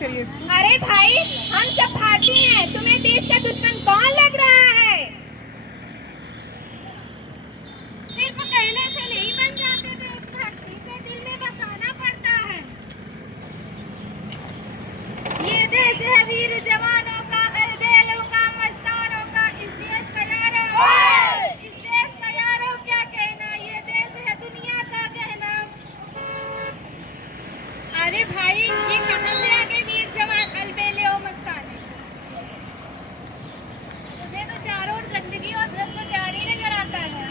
करिए। अरे भाई, हम सब भारतीय हैं, तुम्हें देश का दुश्मन कौन लग रहा है? सिर्फ कहने से नहीं बन जाते, देशभक्ति से दिल में बसाना पड़ता है। ये देश है वीर जवानों का, अलबेलों का, मस्तानों का, इस देश का यारो, इस देश का यारो क्या कहना, ये देश है दुनिया का कहना। अरे भाई, ये कहाँ से आ गए वीर जवान, अलबेले और मस्ताने? मुझे तो चारों ओर गंदगी और भ्रष्टाचार ही नजर आता है।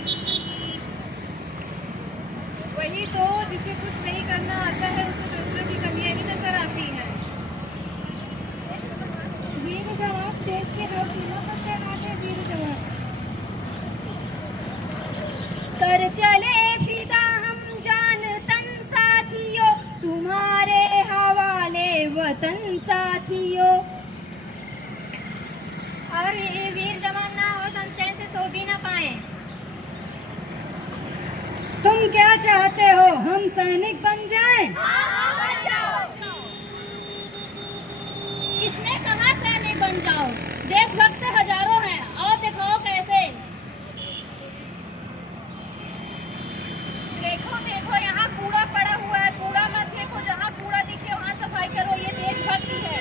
वही तो, जिसे कुछ नहीं करना आता है उसे दूसरों की कमियां ही नजर आती हैं। वीर जवान देश के हर सीमा पर तैनात है, वीर जवान कर चले फिदा हम जान तन साथियों, तुम्हारे हवाले वतन साथियों। और ये वीर जवान ना हो तो चैन से सो भी ना पाए। तुम क्या चाहते हो, हम सैनिक बन जाएं? बन जाओ। किसने कहा सैनिक बन जाओ? देशभक्त हजारों हैं, आओ दिखाओ कैसे। देखो देखो, यहाँ कूड़ा पड़ा हुआ है, कूड़ा मत देखो, जहाँ कूड़ा दिखे वहाँ सफाई करो, ये देशभक्ति है।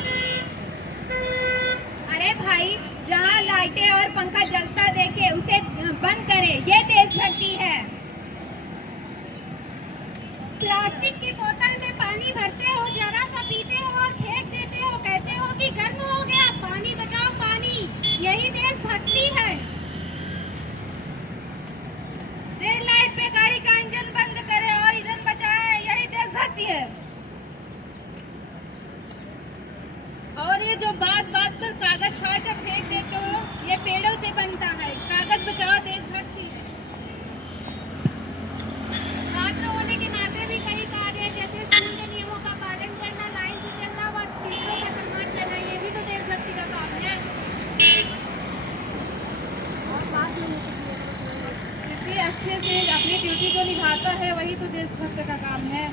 अरे भाई, जहाँ लाइटें और पंखा जलता देखे उसे बंद करे, ये देशभक्ति है। प्लास्टिक की बोतल में पानी भरते हो, जरा सा पीते हो और फेंक देते हो, कहते हो कि गर्म हो गया, पानी बचाओ पानी, यही देशभक्ति है। रेड लाइट पे गाड़ी का इंजन बंद करे और ईंधन बचाए, यही देशभक्ति है। और ये जो बात बात पर कागज फाड़ कर फेंक देते हो, ये पेड़ों से बनता है, कागज बचाओ देशभक्ति है। छात्र होने के नाते भी कई कार्य जैसे स्कूल के नियमों का पालन करना, लाइन से चलना व टीचरों का सम्मान करना, ये भी तो देशभक्ति का काम है। किसी अच्छे से अपनी ड्यूटी को निभाता है, वही तो देशभक्त का काम है।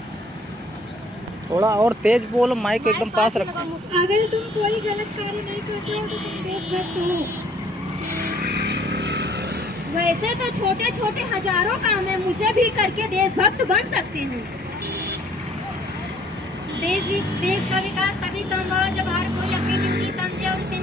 थोड़ा और तेज बोलो, माइक एकदम पास रखो। अगर तुम कोई गलत कार्य नहीं करते हो तो तुम देशभक्त हो। वैसे तो छोटे छोटे हजारों काम है, मुझे भी करके देशभक्त बन सकते हैं। देश का विकास तभी संभव है जब हर कोई अपनी ड्यूटी समझे और उसे